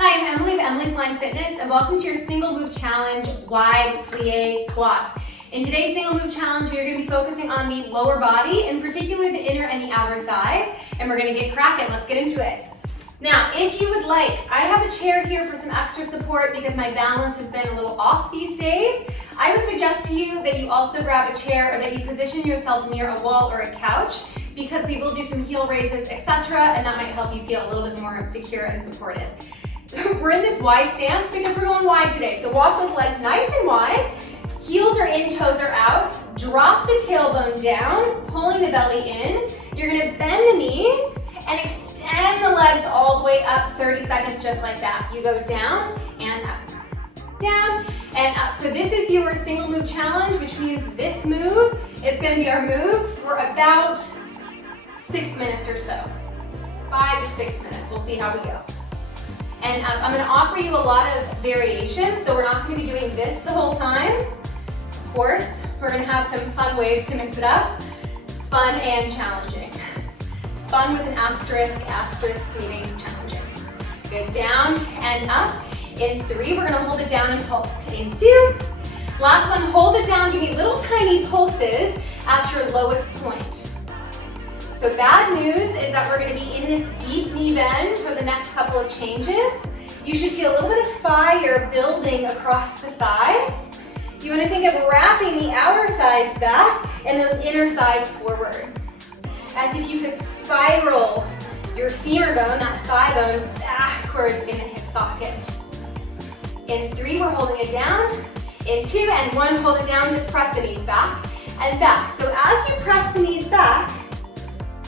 Hi, I'm Emily of Emily's Line Fitness, and welcome to your single move challenge wide plie squat. In today's single move challenge, we are going to be focusing on the lower body, in particular the inner and the outer thighs, and we're going to get cracking. Let's get into it. Now, if you would like, I have a chair here for some extra support because my balance has been a little off these days. I would suggest to you that you also grab a chair or that you position yourself near a wall or a couch because we will do some heel raises, etc., and that might help you feel a little bit more secure and supported. We're in this wide stance because we're going wide today. So walk those legs nice and wide. Heels are in, toes are out. Drop the tailbone down, pulling the belly in. You're gonna bend the knees and extend the legs all the way up 30 seconds just like that. You go down and up, down and up. So this is your single move challenge, which means this move is gonna be our move for about 6 minutes or so. 5 to 6 minutes, we'll see how we go. And I'm gonna offer you a lot of variations, so we're not gonna be doing this the whole time. Of course, we're gonna have some fun ways to mix it up. Fun and challenging. Fun with an asterisk, asterisk meaning challenging. Good, down and up. In 3, we're gonna hold it down and pulse. In 2. Last one, hold it down, give me little tiny pulses at your lowest point. So bad news is that we're gonna be in this deep knee bend for the next couple of changes. You should feel a little bit of fire building across the thighs. You wanna think of wrapping the outer thighs back and those inner thighs forward. As if you could spiral your femur bone, that thigh bone, backwards in the hip socket. In 3, we're holding it down. In 2 and 1, hold it down, just press the knees back and back. So as you press the knees back,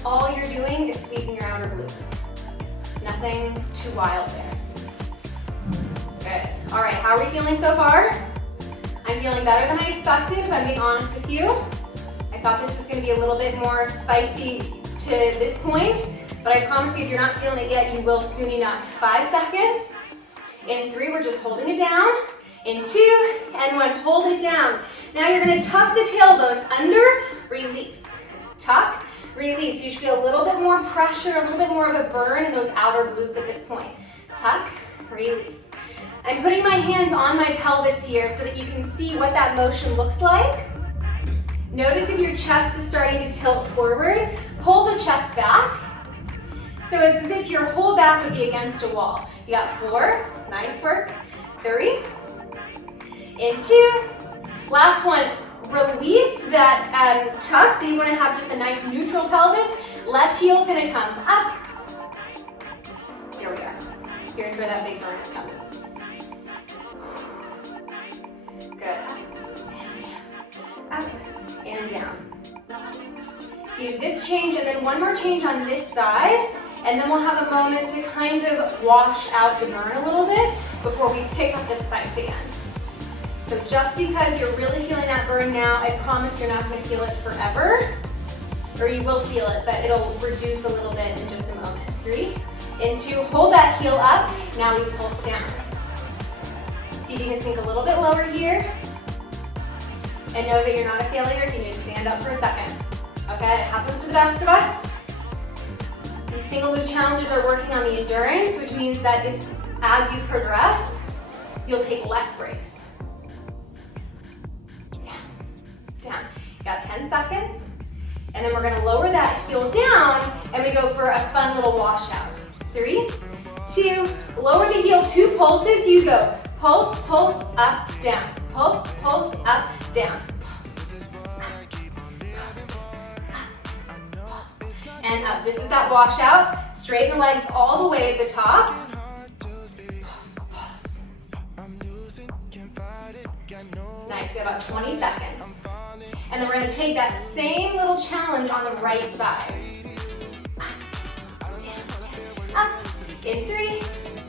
all you're doing is squeezing your outer glutes. Nothing too wild there. Good. All right, how are we feeling so far? I'm feeling better than I expected, if I'm being honest with you. I thought this was gonna be a little bit more spicy to this point, but I promise you if you're not feeling it yet, you will soon enough. 5 seconds. In 3, we're just holding it down. In 2 and 1, hold it down. Now you're gonna tuck the tailbone under, release. Tuck, release. You should feel a little bit more pressure, a little bit more of a burn in those outer glutes at this point. Tuck, release. I'm putting my hands on my pelvis here so that you can see what that motion looks like. Notice if your chest is starting to tilt forward. Pull the chest back. So it's as if your whole back would be against a wall. You got 4, nice work. 3, in 2, last one. Release that tuck, so you want to have just a nice neutral pelvis. Left heel's going to come up. Here we are. Here's where that big burn is coming. Good. Up and down. So you do this change and then one more change on this side, and then we'll have a moment to kind of wash out the burn a little bit before we pick up the spice again. So just because you're really feeling that burn now, I promise you're not going to feel it forever. Or you will feel it, but it'll reduce a little bit in just a moment. 3, in 2, hold that heel up. Now we pulse down. See if you can sink a little bit lower here. And know that you're not a failure if you need to stand up for a second. Okay, it happens to the best of us. These single move challenges are working on the endurance, which means that it's as you progress, you'll take less breaks. Down. You got 10 seconds. And then we're gonna lower that heel down and we go for a fun little washout. 3, 2, lower the heel, 2 pulses, you go. Pulse, pulse, up, down. Pulse, pulse, up, down. Pulse, up, and up. This is that washout. Straighten the legs all the way at the top. Pulse, pulse. Nice, got about 20 seconds. And then we're gonna take that same little challenge on the right side. Up, down, up. In 3,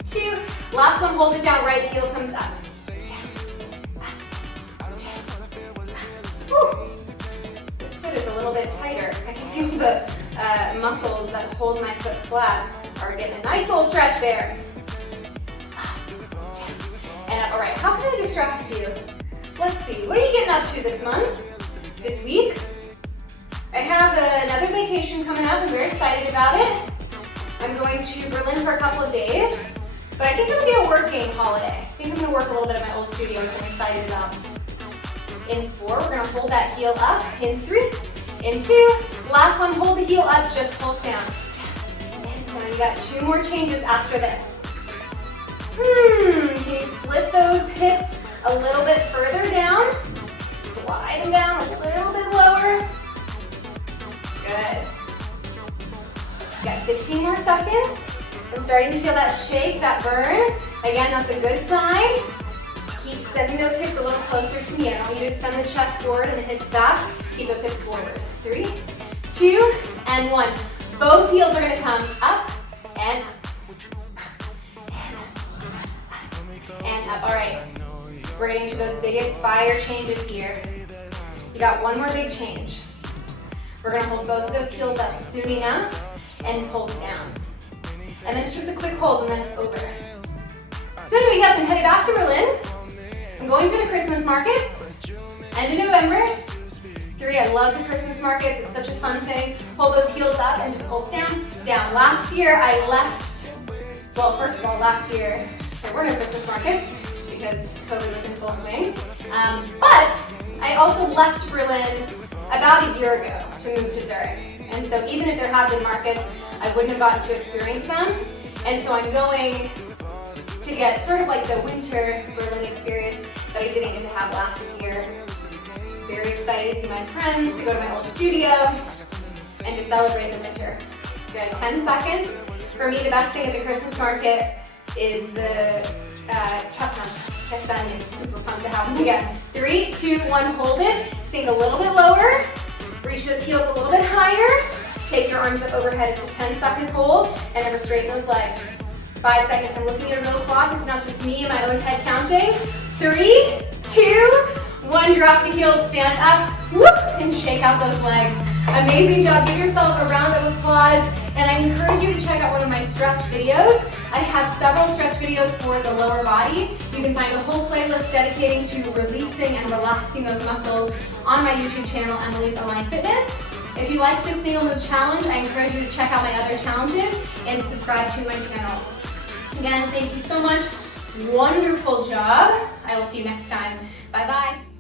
2, last one, hold it down, right heel comes up. Whew. This foot is a little bit tighter. I can feel the muscles that hold my foot flat are getting a nice little stretch there. And all right, how can I distract you? Let's see, what are you getting up to this month? This week? I have another vacation coming up. I'm very excited about it. I'm going to Berlin for a couple of days. but I think it'll be a working holiday. I think I'm gonna work a little bit at my old studio, which I'm excited about. In 4, we're gonna hold that heel up. In 3, in 2, last one, hold the heel up, just pulse down. And down. You got 2 more changes after this. Can you slip those hips a little bit further down? Slide them down a little bit lower. Good. You got 15 more seconds. I'm starting to feel that shake, that burn. Again, that's a good sign. Keep sending those hips a little closer to me. I don't want you to send the chest forward and the hips back. Keep those hips forward. 3, 2, and 1. Both heels are gonna come up and up. And up. All right, we're getting to those biggest fire changes here. You got one more big change. We're gonna hold both of those heels up soon enough and pulse down. And then it's just a quick hold and then it's over. So anyway, yes, I'm headed back to Berlin. I'm going for the Christmas markets, end of November. 3, I love the Christmas markets. It's such a fun thing. Hold those heels up and just pulse down, down. Last year I left, well, first of all, last year there were no Christmas markets because COVID was in full swing. But I also left Berlin about a year ago to move to Zurich. And so even if there have been markets, I wouldn't have gotten to experience them. And so I'm going to get sort of like the winter Berlin experience that I didn't get to have last year. Very excited to see my friends, to go to my old studio, and to celebrate the winter. Good, 10 seconds. For me, the best thing at the Christmas market is the chestnuts. Super pumped to have them again. 3, 2, 1, hold it. Sink a little bit lower. Reach those heels a little bit higher. Take your arms up overhead. It's a 10-second hold, and then straighten those legs. 5 seconds. I'm looking at a real clock. It's not just me and my own head counting. 3, 2, 1. Drop the heels. Stand up. Whoop, and shake out those legs. Amazing job. Give yourself a round of applause. And I encourage you to check out one of my stretch videos. I have several stretch videos for the lower body. You can find a whole playlist dedicating to releasing and relaxing those muscles on my YouTube channel, Emily's Online Fitness. If you like this single move challenge, I encourage you to check out my other challenges and subscribe to my channel. Again, thank you so much. Wonderful job. I will see you next time. Bye-bye.